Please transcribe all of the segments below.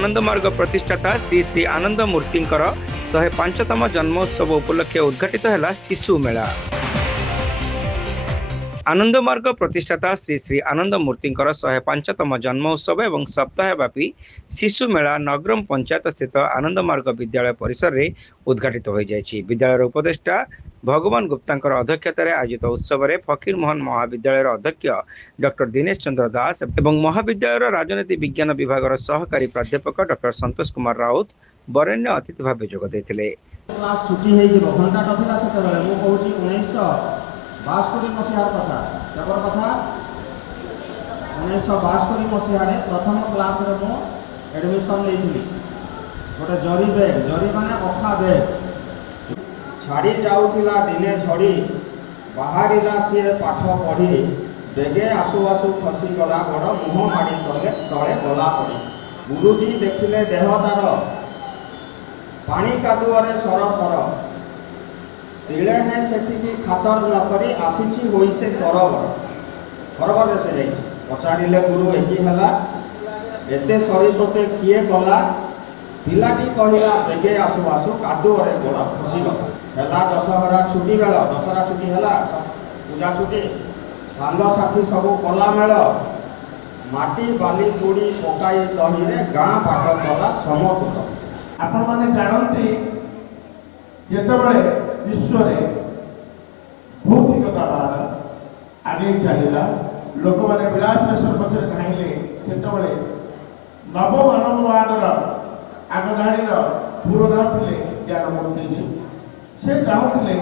आनंद मार्ग प्रतिष्ठाता श्री श्री आनंद मूर्ति 105तम जन्मोत्सव उपलक्षे उद्घाटित है शिशु मेला। आनंद मार्ग प्रतिष्ठाता श्री श्री आनंद मूर्ति 105तम जन्मोत्सव एवं सप्ताहव्यापी शिशु मेला नगरम पंचायत स्थित आनंद मार्ग विद्यालय परिसर में उद्घाटित हो जाएगी। विद्यालय उपदेष्टा भगवान गुप्ता अध्यक्षतार आयोजित उत्सव में फकीर मोहन महाविद्यालय अध्यक्ष डॉक्टर दिनेश चंद्र दास एवं महाविद्यालय राजनीति विज्ञान विभाग सहकारी प्राध्यापक डॉक्टर संतोष कुमार राउत बरेण्य अतिथि भाव जोग देते। बास्तरी मसीहार कथा केवल कथा 1962 मसीह प्रथम क्लास रे मो एडमिशन लेइथिली। गोटे जरी बैग जरी माने अखा बैग छाड़ी जाउथिला दिने झड़ी बाहरिला सी पाठ पढ़ी बेगे आसु आसु फसी गला बड़ मुह माड़ी तले तले गला पड़ी। गुरुजी देखिले देह तार पानी कादुआरे सर सर तिले है सेठी खातर न करी आसीछि होई से करबर से जाई पचारिले गुरु एकी हला एते सरी तोते किए गला पिलाटी कहिला बेगे आसु आसु कादुअरे गोड़ फसी गला। हला दशहरा छुट्टी बेल दशहरा छुट्टी हला पूजा छुट्टी सांग साथी सब कला मेल माटी बाली पुड़ी पकाई तही रे गाँ पाठ कला समतुल। आपण माने जानती जेतेबेले विश्व भौतिकता आगे चलला लोक मैंने विलास पथर धाइले से नव मानववादर आगधाड़ी पुरोधा थे ज्ञान मूर्ति जी से चाहूले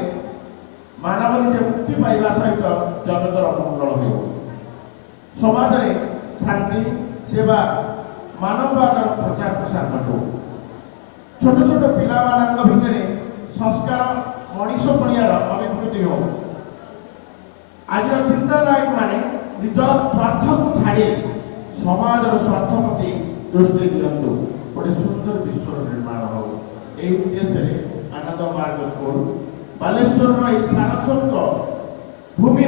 मानव निजे मुक्ति पाइबा सहित जगतर मंगल हो समाज में शांति सेवा मानववादर प्रचार प्रसार हो छोट छोट पिला भितर संस्कार मनीष पड़ियार अभिवृद्धि हो। आज चिंतादायक माने निज स्वार्थ को छाड़ी समाज स्वार्थ प्रति दृष्टि दिंतु गोटे सुंदर विश्व निर्माण हो। यही उद्देश्य आनंद मार्ग स्कूल बालेश्वर सारथक भूमि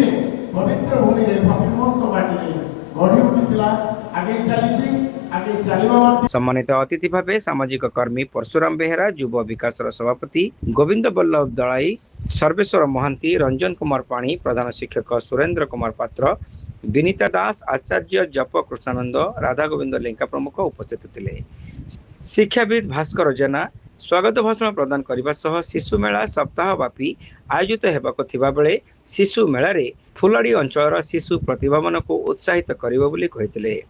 पवित्र भूमि फकीर मोहन माटी गढ़ी उठी आगे चली सम्मानित अतिथि भावे सामाजिक कर्मी परशुराम बेहेरा युव विकास सभापति गोविंद बल्लभ दलाई सर्वेश्वर महांती रंजन कुमार पाणी प्रधान शिक्षक सुरेंद्र कुमार पात्र विनीता दास आचार्य जप कृष्णानंद राधा गोविंद लेंका प्रमुख उपस्थित थे। शिक्षाविद भास्कर जेना स्वागत भाषण प्रदान करने सह शिशु मेला सप्ताहव्यापी आयोजित होगाक थिबा बेले शिशु मेला रे फुलाड़ी अंचल शिशु प्रतिभा मान को उत्साहित करिवे।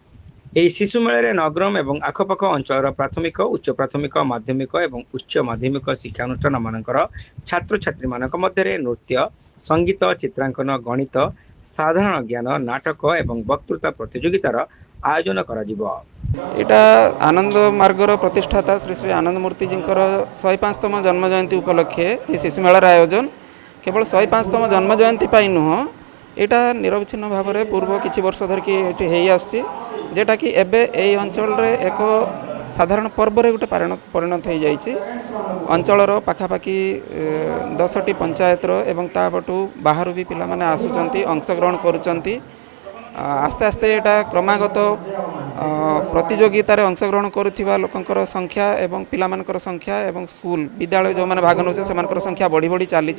ଏହି ଶିଶୁ ମେଳାରେ ନଗରମ ଏବଂ ଆଖପାଖ ଅଞ୍ଚଳର ପ୍ରାଥମିକ ଉଚ୍ଚ ପ୍ରାଥମିକ ମାଧ୍ୟମିକ ଏବଂ ଉଚ୍ଚ ମାଧ୍ୟମିକ ଶିକ୍ଷାନୁଷ୍ଠାନମାନଙ୍କର ଛାତ୍ରଛାତ୍ରୀମାନଙ୍କ ମଧ୍ୟରେ ନୃତ୍ୟ ସଙ୍ଗୀତ ଚିତ୍ରାଙ୍କନ ଗଣିତ ସାଧାରଣ ଜ୍ଞାନ ନାଟକ ଏବଂ ବକ୍ତୃତା ପ୍ରତିଯୋଗିତାର ଆୟୋଜନ କରାଯିବ। ଏଟା ଆନନ୍ଦ ମାର୍ଗର ପ୍ରତିଷ୍ଠାତା ଶ୍ରୀ ଶ୍ରୀ ଆନନ୍ଦ ମୂର୍ତ୍ତିଜୀଙ୍କର 105ତମ ଜନ୍ମ ଜୟନ୍ତୀ ଉପଲକ୍ଷେ ଏହି ଶିଶୁ ମେଳାର ଆୟୋଜନ କେବଳ 105ତମ ଜନ୍ମ ଜୟନ୍ତୀ ପାଇଁ ନୁହଁ ଏଟା ନିରବଚ୍ଛିନ୍ନ ଭାବରେ ପୂର୍ବ କିଛି ବର୍ଷ ଧରିକି ଏଠି ହେଇ ଆସୁଛି जेटा कि एबे एई अंचल रे एक साधारण पर्व रे गोटे परिणत हो जाइए। अंचलर पाखापाखि 10टी पंचायत एवं तापटू बाहर भी पिला माने आसुचंती अंशग्रहण करुचंती। आस्ते आस्ते एटा क्रमागत प्रतियोगितार अंशग्रहण करुथिबा लोकंकर संख्या एवं पिलामानकर संख्या एवं स्कूल विद्यालय जो माने भाग नौचे सेमानकर संख्या बढ़ी बढ़ी चली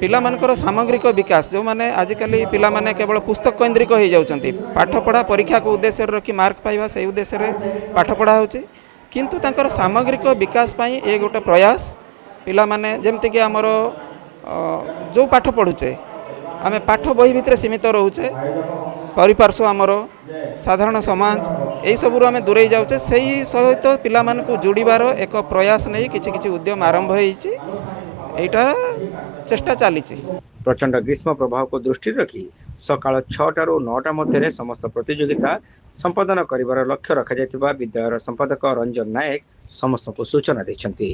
पिलामानकर सामग्रिक विकास जो माने आजिकल पिला माने केवल पुस्तक केन्द्रिक हो जाउचंती पाठपढ़ा परीक्षा को उद्देश्य रखी मार्क पाइबा से उद्देश्य रे पाठपढ़ा होची किंतु तांकर सामग्रिक विकास पाई ए गोटे प्रयास पिला माने जेमति कि हमर जो पाठ पढ़ुचे आमे पाठ बही भितर सीमित रोचे परिपार्श्व आमर साधारण समाज यही सबूर आम दूरे जाऊे से सहित पिला मानकु जोड़बार एक प्रयास नहीं किछि उद्यम आरंभ होटा चेष्टा चली। प्रचंड ग्रीष्म प्रभाव को दृष्टि रखी सकाळ 6टा ରୁ 9टा मध्य समस्त प्रतियोगिता संपादन कर लक्ष्य रखा विद्यालय संपादक रंजन नायक समस्त को सूचना देछंती।